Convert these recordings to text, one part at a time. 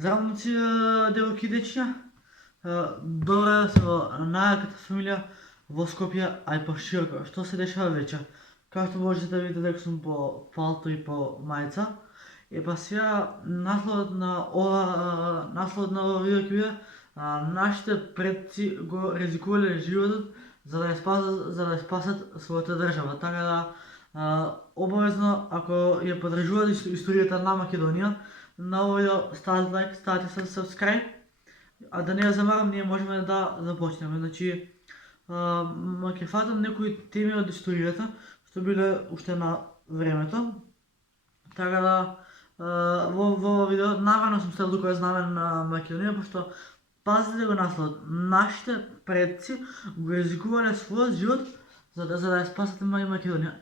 Здравейте, девойки и дечиња. Добре со најаката фамилија во Скопје, а и пошироко. Што се дешава вечер? Както можете да видите дека сум по палто и по мајца. Па сега насловот на ова видео ќе биде нашите предци го ризикувале животот за да ја спасат својата држава. Така да обавезно ако ја подржувате историјата на Македонија, на ovo видео ставате лайк, ставате subscribe, а да не ја замарам, ние можеме да започнеме. Значи, ќе фатам некои теми од историјата, што биле уште на времето. Така да, во ова видео наварно сум ставил тука знаме на Македонија, пошто пазите го насловот. Нашите предци го ризикувале својот живот за да ја спасат Македонија.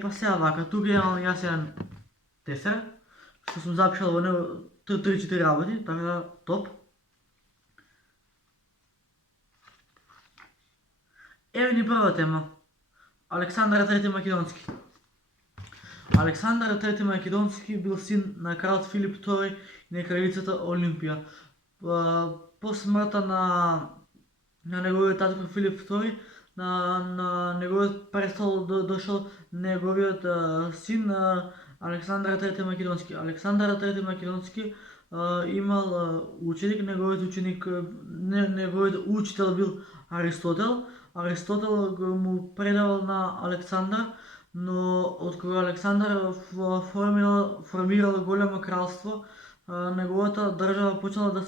Па сега вака, тука имам јас еден тефтер, што сум запишал во него 3-4 работи, така да топ. Еве ни прва тема. Александар III Македонски. Александар III Македонски бил син на крал Филип II и на кралицата Олимпија. По смртта на неговиот татко Филип II, на неговиот престол дошол неговиот син Александар III Македонски. Александар III Македонски имал ученик, неговиот учител бил Аристотел. Аристотел му предавал на Александар, но откога Александар формирал големо кралство, неговата држава почнала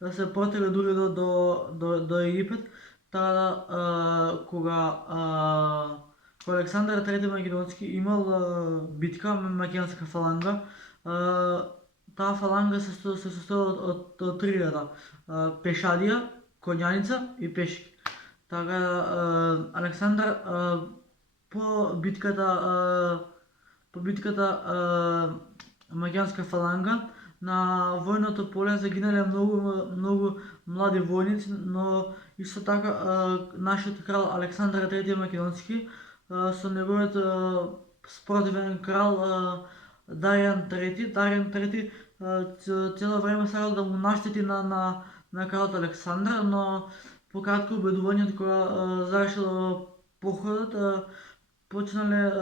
да се протега дури до Египет. Така да кога Александар III Македонски имал битка, македонска фаланга, таа фаланга се состоела од три реда: пешадија, конјаница и пешки. Така Александар по битката македонска фаланга на војното поле загинале многу млади војници, но исто така нашиот крал Александар III Македонски со неговиот спротивен крал Даријан III цело време сакал да му наштети на кралот Александар, но по кратко убедувањето кога завршил походот почнале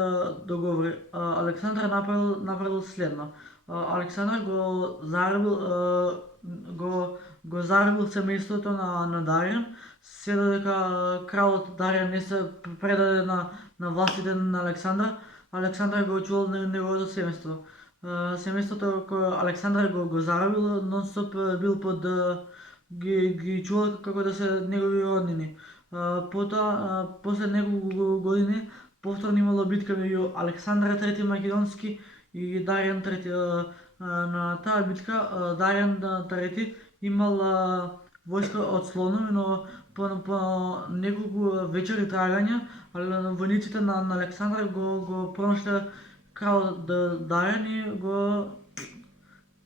договори. Александар направил следно. Александар го заробил семејството на Даријан, се додека кралот Даријан не се предаде на властите на Александар. Александар го очувал неговото семејство. Семејството кое Александар го заробил нон-стоп бил под ги чувал како да се негови роднини. Потоа, после неколку години, повторно имало битка меѓу Александар III Македонски и Даријан III. На таа битка Даријан III имал војска од слонови, но по неколку вечери трагање војниците на Александар го пронашле кралот Даријан и го...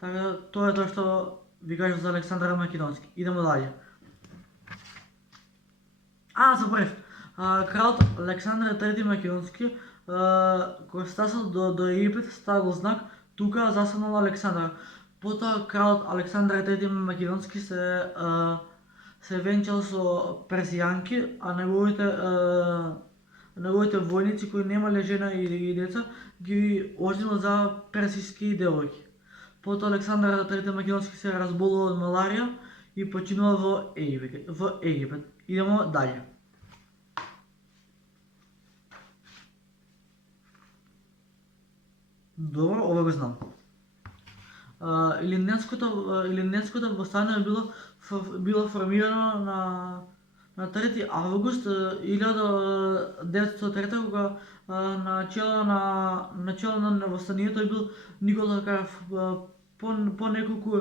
Така, тоа е тоа што ви кажав за Александар Македонски. Идемо далje. Заборев. Кралот Александар III Македонски, кога стасал до Египет, ставил знак, тука застанал Александар. Потоа кралот Александар III Македонски се венчал со персијанки, а неговите војници кои немале жена и деца ги оженил за персиски девојки. Потоа Александар III Македонски се разболува од маларија и починува во Египет. Идемо далje. Добро, ова го знам. Илинденското востание било формирано на 3 август 1903 кога начело на востанието бил Никола Каров. По неколку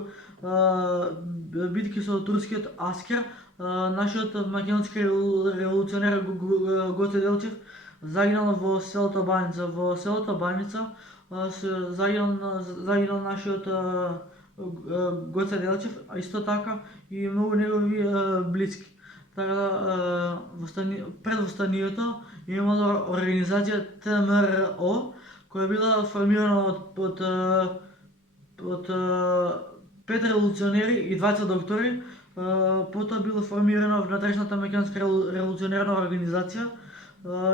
битки со турскиот аскер, нашиот македонски револуционер Гоце Делчев загинал во селото Баница. Во селото Баница загинал нашиот Гоце Делчев, а исто така и многу негови блиски. Така да пред востанието имало организација TMRO, која била формирана од 5 револуционери и 20 доктори. Потоа била формирана внатрешната македонска револуционерна организација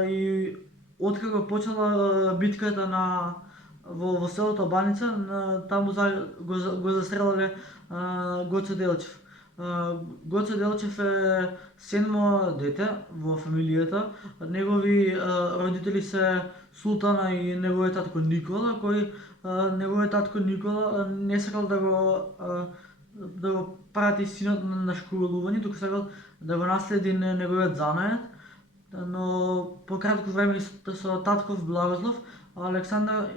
и откако почнала битката во селото Баница, таму го застрелале Гоце Делчев. Гоце Делчев е седмо дете во фамилијата. Негови родители се Султана и неговиот татко Никола, кој неговиот татко Никола не сакал да го прати синот на школување, туку сакал да го наследи неговиот занает. Но по кратко време со татков благослов Александар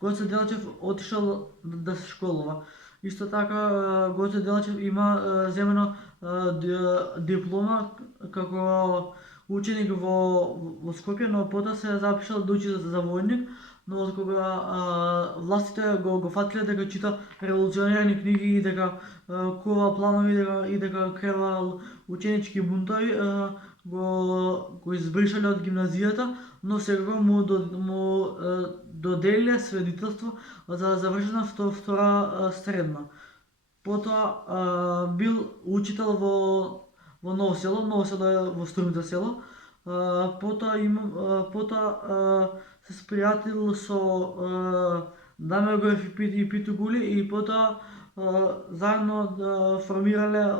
Гоце Делчев отишол да се школува. Исто така Гоце Делчев има земено диплома како ученик во Скопје, но потоа се запишал да учи за војник, но откога властите го фатиле дека чита револуционерни книги и дека кува планови и дека кревал ученички бунтови, го избришале од гимназијата, но секако му доделиле свидетелство за завршена втора средна. Потоа бил учител во Ново село. Ново село е во Струмица село. Потоа се спријател со Дамјагоров и Питу Гули и потоа заедно формирале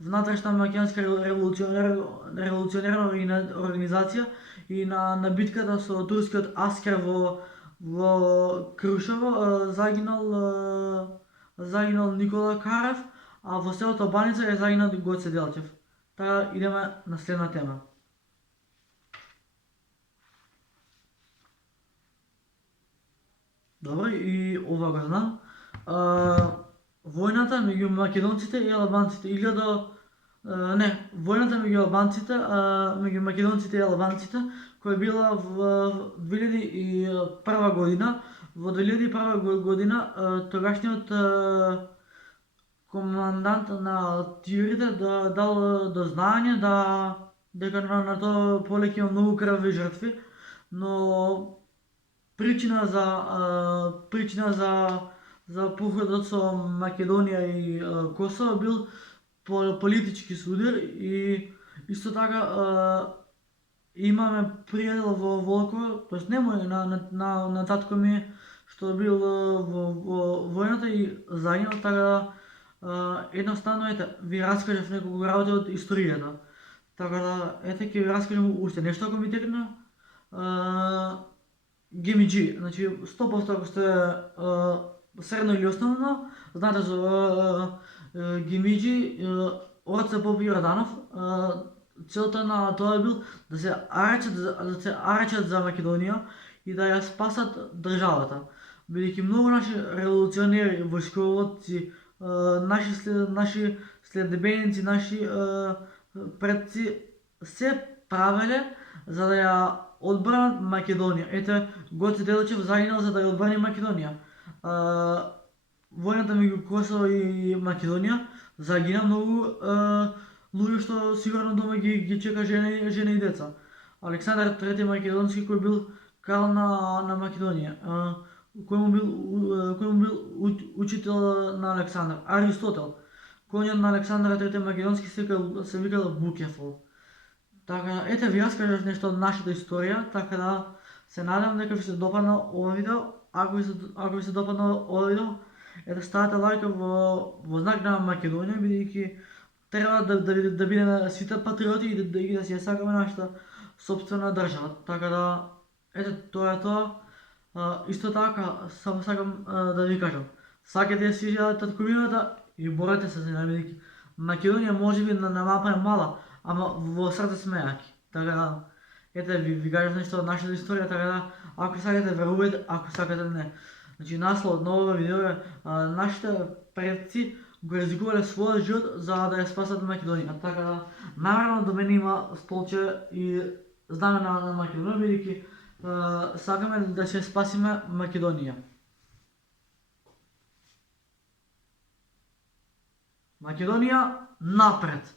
внатрешна македонска револуционерна организација и на битката со турскиот аскер во Крушево загинал Никола Карев, а во селото Баница е загинал Гоце Делчев. Така идеме на следна тема. Добро, и ова го знам. Војната меѓу македонците и албанците војната меѓу македонците и албанците која била во 2001 година. Во 2001 година тогашниот командант на тиурите дал до знаење дека на тоа поле ќе има многу крвави жртви, но причина за походот со Македонија и Косово бил политички судир. И исто така имаме пријател во Волково, тоест не мој, на татко ми, што бил во војната и загинал, така да едноставно ви раскажав неколку работи од историјата. Така да ќе ви раскажам уште нешто ако ми текна. GMG, значи 100% ако сте средно или основно, знаете за GMG, Орце Поп Јорданов, целта на тоа бил да се арачат за Македонија и да ја спасат државата. Бидејќи многу наши револуционери, војсководци, наши следбеници, наши предци се правеле за да ја одбранат Македонија. Ете, Гоце Делчев загинал за да ја одбрани Македонија. Војната меѓу Косово и Македонија загина многу луѓе што сигурно дома ги чека жена и деца. Александар III Македонски, кој бил крал на Македонија, кој му бил учител на Александар. Аристотел, коњот на Александар III Македонски се викал Букефол. Така, ете ви раскажав нешто од нашата историја, така да се надам дека ви се допадна ова видео. Ако ви се допадна ова видео, ставете лајка во знак на Македонија, бидејќи треба да бидеме сите патриоти и да си ја сакаме нашата сопствена држава. Така да, ете, тоа е тоа. Исто така, само сакам да ви кажам, сакате ја свижа татковината и борете се за неа, бидејќи Македонија можеби на мапа е мала, ама во срце сме јаки. Така да, ете ви кажав нешто од нашата историја, така да, ако сакате верувајте, ако сакате не. Значи, насловот на ова видео е нашите предци го ризикувале својот живот за да ја спасат Македонија. Така да, наравно до мене има столче и знаме на Македонија, бидејќи сакаме да се спасиме Македонија. Македонија напред.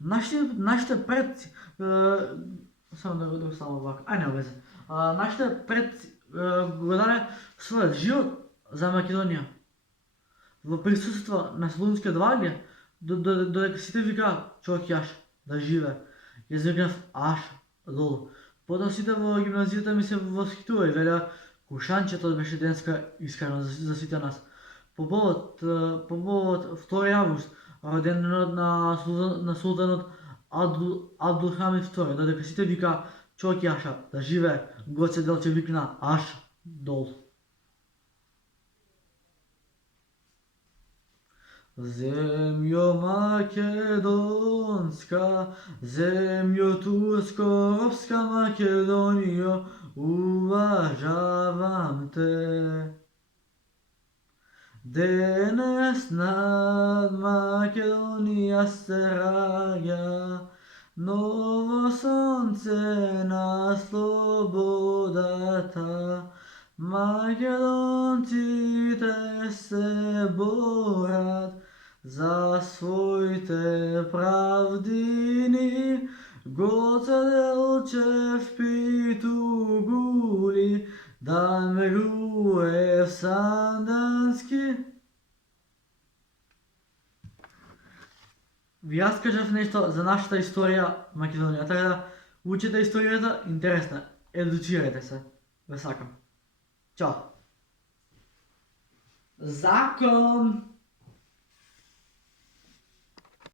Нашите предци, само да го само вака, не обезе. Нашите предци го даде својот живот за Македонија. в присъства на слунски отваги, додека сите вика човек јаш да живе. Ја звикнав аш долу. Потоа сите во гимназијата ми се восхитува и велеа кушанчето беше денска искрено за сите нас. По повод 2 август, роденденот на султанот Абдулхамид II, додека сите вика човек јаша да живее, Гоце Делче викна аш долу. Земјо македонска, земјо турско-робска Македонијо, уважавам те. Денес над Македонија се раѓа ново сонце на слободата. Македонците се борат за своите правдини. Гоце Делчев питу гули, Дамир Груев Сандански. Ви аз кажав нешто за нашата историја Македонија, така да учете историјата, интересна, едуцирайте се. Ве сакам. Ćao. Zakon!